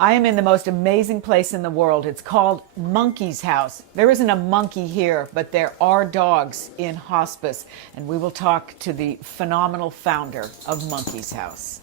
I am in the most amazing place in the world. It's called Monkey's House. There isn't a monkey here, but there are dogs in hospice. And we will talk to the phenomenal founder of Monkey's House.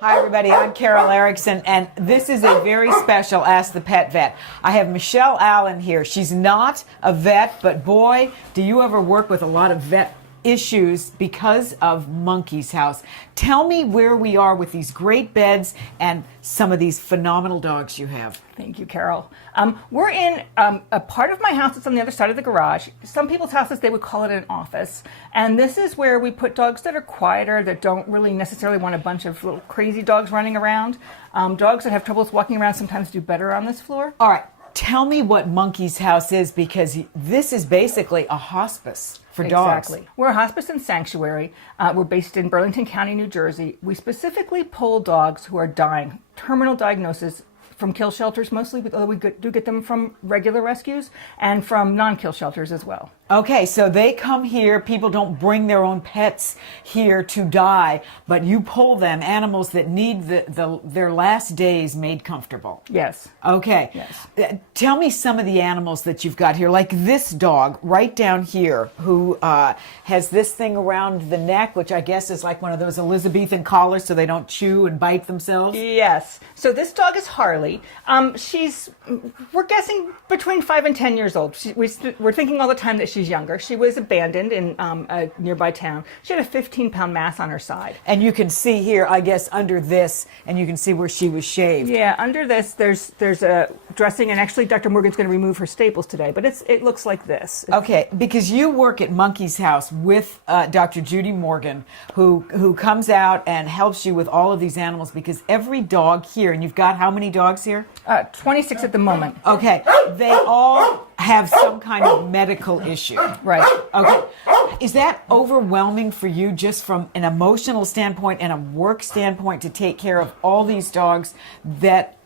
Hi, everybody. I'm Carol Erickson, and this is a very special Ask the Pet Vet. I have Michelle Allen here. She's not a vet, but boy, do you ever work with a lot of vet issues because of Monkey's House. Tell me where we are with these great beds and some of these phenomenal dogs you have. Thank you, Carol. We're in a part of my house that's on the other side of the garage. Some people's houses, they would call it an office. And this is where we put dogs that are quieter, that don't really necessarily want a bunch of little crazy dogs running around. Dogs that have troubles walking around sometimes do better on this floor. All right. Tell me what Monkey's House is, because this is basically a hospice for dogs. Exactly. We're a hospice and sanctuary. We're based in Burlington County, New Jersey. We specifically pull dogs who are dying, terminal diagnoses, from kill shelters mostly, although we do get them from regular rescues and from non-kill shelters as well. Okay, so they come here. People don't bring their own pets here to die, but you pull them, animals that need their last days made comfortable. Yes. Okay. Yes. Tell me some of the animals that you've got here, like this dog right down here who has this thing around the neck, which I guess is like one of those Elizabethan collars so they don't chew and bite themselves. Yes. So this dog is Harley. We're guessing between 5 and 10 years old. We're thinking all the time that she's younger. She was abandoned in a nearby town. She had a 15-pound mass on her side. And you can see here, I guess, under this, and you can see where she was shaved. Yeah, under this, there's a dressing, and actually Dr. Morgan's going to remove her staples today, but it looks like this. Okay, because you work at Monkey's House with Dr. Judy Morgan, who comes out and helps you with all of these animals, because every dog here, and you've got how many dogs here? 26 at the moment. Okay, they all have some kind of medical issue. Right. Okay. Is that overwhelming for you, just from an emotional standpoint and a work standpoint, to take care of all these dogs that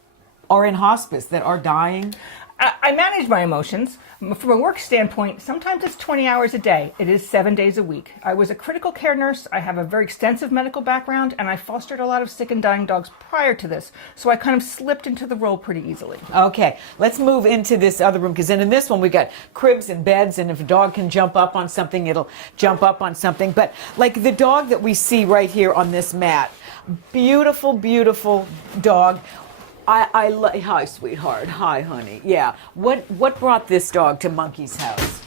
are in hospice, that are dying? I manage my emotions. From a work standpoint, sometimes it's 20 hours a day. It is 7 days a week. I was a critical care nurse. I have a very extensive medical background, and I fostered a lot of sick and dying dogs prior to this. So I kind of slipped into the role pretty easily. Okay, let's move into this other room, because then in this one we got cribs and beds, and if a dog can jump up on something, it'll jump up on something. But like the dog that we see right here on this mat, beautiful, beautiful dog. Hi, sweetheart. Hi, honey. Yeah. What brought this dog to Monkey's House?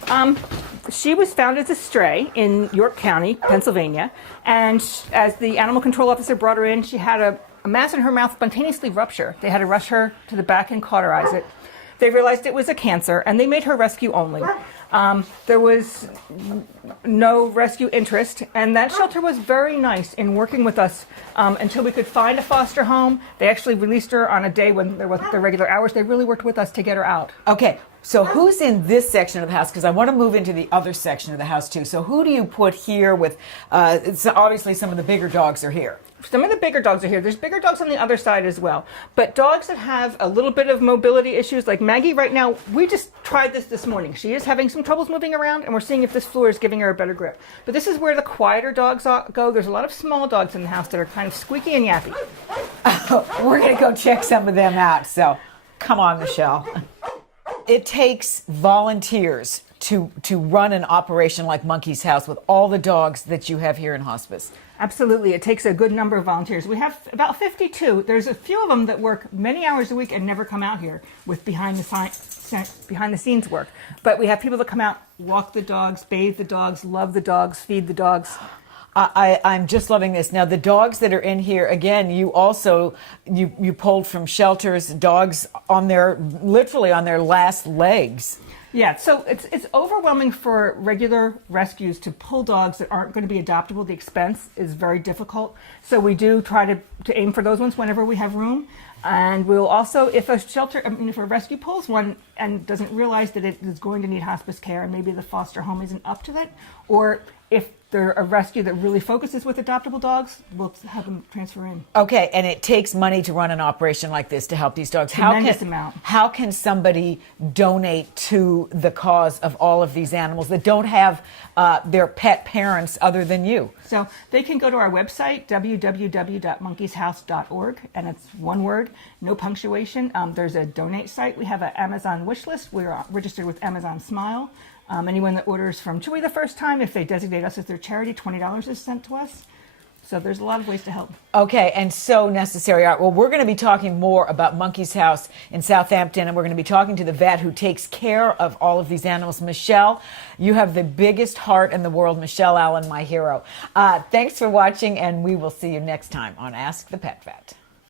She was found as a stray in York County, Pennsylvania, and as the animal control officer brought her in, she had a mass in her mouth spontaneously rupture. They had to rush her to the back and cauterize it. They realized it was a cancer, and they made her rescue only. There was no rescue interest, and that shelter was very nice in working with us until we could find a foster home. They actually released her on a day when there wasn't the regular hours. They really worked with us to get her out. Okay, so who's in this section of the house? Because I want to move into the other section of the house too. So who do you put here with, obviously some of the bigger dogs are here. Some of the bigger dogs are here. There's bigger dogs on the other side as well. But dogs that have a little bit of mobility issues, like Maggie right now, we just tried this morning. She is having some troubles moving around, and we're seeing if this floor is giving her a better grip. But this is where the quieter dogs go. There's a lot of small dogs in the house that are kind of squeaky and yappy. We're going to go check some of them out. So come on, Michelle. It takes volunteers to run an operation like Monkey's House with all the dogs that you have here in hospice. Absolutely. It takes a good number of volunteers. We have about 52. There's a few of them that work many hours a week and never come out here with behind the scenes work. But we have people that come out, walk the dogs, bathe the dogs, love the dogs, feed the dogs. I'm just loving this. Now, the dogs that are in here, again, you also, you pulled from shelters, dogs literally on their last legs. Yeah, so it's overwhelming for regular rescues to pull dogs that aren't going to be adoptable. The expense is very difficult. So we do try to aim for those ones whenever we have room. And we'll also, if a rescue pulls one and doesn't realize that it is going to need hospice care and maybe the foster home isn't up to it, or if they're a rescue that really focuses with adoptable dogs, we'll have them transfer in. Okay, and it takes money to run an operation like this to help these dogs. Tremendous amount. How can somebody donate to the cause of all of these animals that don't have their pet parents other than you? So they can go to our website, www.monkeyshouse.org, and it's one word, no punctuation. There's a donate site. We have an Amazon wish list. We're registered with Amazon Smile. Anyone that orders from Chewy the first time, if they designate us as their charity, $20 is sent to us. So there's a lot of ways to help. Okay, and so necessary. All right, well, we're going to be talking more about Monkey's House in Southampton, and we're going to be talking to the vet who takes care of all of these animals. Michelle, you have the biggest heart in the world. Michelle Allen, my hero. Thanks for watching, and we will see you next time on Ask the Pet Vet.